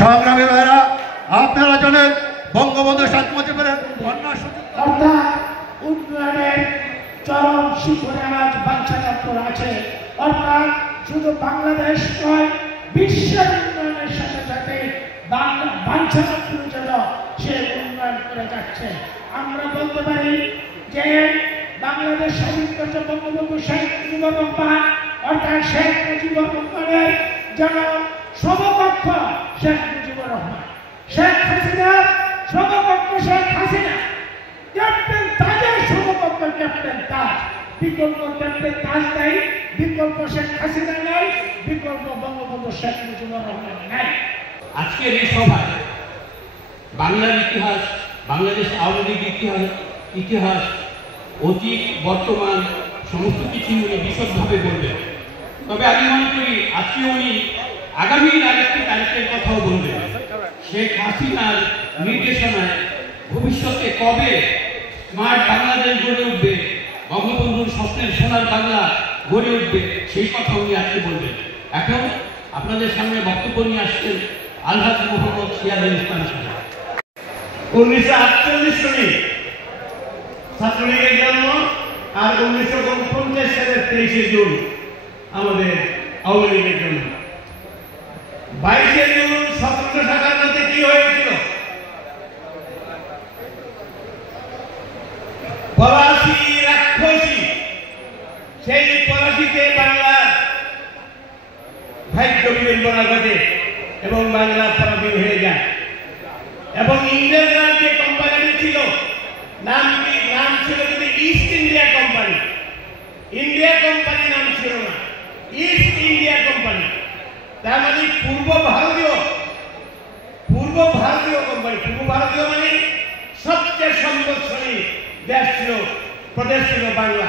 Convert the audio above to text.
সংগ্রামী ভাইরা, আপনারা জানেন বঙ্গবন্ধু শেখ মুজিবের অর্থাৎ উন্নয়নের চরম শিখরে আজ বাঞ্ছাযন্ত্র আছে। অর্থাৎ শুধু বাংলাদেশ নয়, বিশ্বের উন্নয়নের সাথে সাথে বাঞ্ছাযন্ত্র জন্য সে উন্নয়ন করে যাচ্ছে। আমরা বলতে পারি যে বাংলাদেশ স্বাধীন করেছে বঙ্গবন্ধু শেখ মুজিবুর রহমান, অর্থাৎ শেখ মুজিবুর রহমানের যেন সমকক্ষ শেখ মুজিবুর রহমান, শেখ হাসিনা সমকক্ষ শেখ হাসিনা, ক্যাপ্টেন তাজের সমকক্ষ ক্যাপ্টেন তাজ, বিকল্প ক্যাপ্টেন তাজ নাই, বিকল্প শেখ হাসিনা নাই, বিকল্প বঙ্গবন্ধু শেখ মুজিবুর রহমান নাই। আজকের এই সভায় বাংলার ইতিহাস, বাংলাদেশ আওয়ামী লীগ ইতিহাস অতীত বর্তমান সমস্ত কিছু উনি বিশদভাবে বলবেন। তবে আমি মনে করি আজকে উনি আগামীর আরেকটি তারিখের কথাও বলবেন। শেখ হাসিনার নির্দেশনায় ভবিষ্যতে কবে স্মার্ট বাংলাদেশ গড়ে উঠবে, বঙ্গবন্ধুর স্বপ্নের সোনার বাংলা গড়ে উঠবে, সেই কথা উনি আজকে বলবেন। এখন আপনাদের সামনে বক্তব্য নিয়ে আসছেন আলহাজ মোহাম্মদ সিরাজুল ইসলাম সাহেব। 1948 সালে ছাত্রলীগের জন্ম, আর 1949 সালের 23 জুন আমাদের আওয়ামী লীগের জন্ম। 22 জুন 1757 কি হয়েছিল? পলাশী রাক্ষসী, সেই পলাশীতে বাংলার ভাগ্য বিড়ম্বনা ঘটে এবং বাংলা পরাধীন হয়ে যায়। এবং ইংরেজরা যে কোম্পানিটি ছিল, নাম ছিল যদি east India company. India company নাম ছিল না, ইস্ট ইন্ডিয়া কোম্পানি। তার মানে পূর্ব ভারতীয় কোম্পানি। পূর্ব ভারতীয় মানে সবচেয়ে সম্পদশালী দেশ ছিল, প্রদেশ ছিল বাংলা।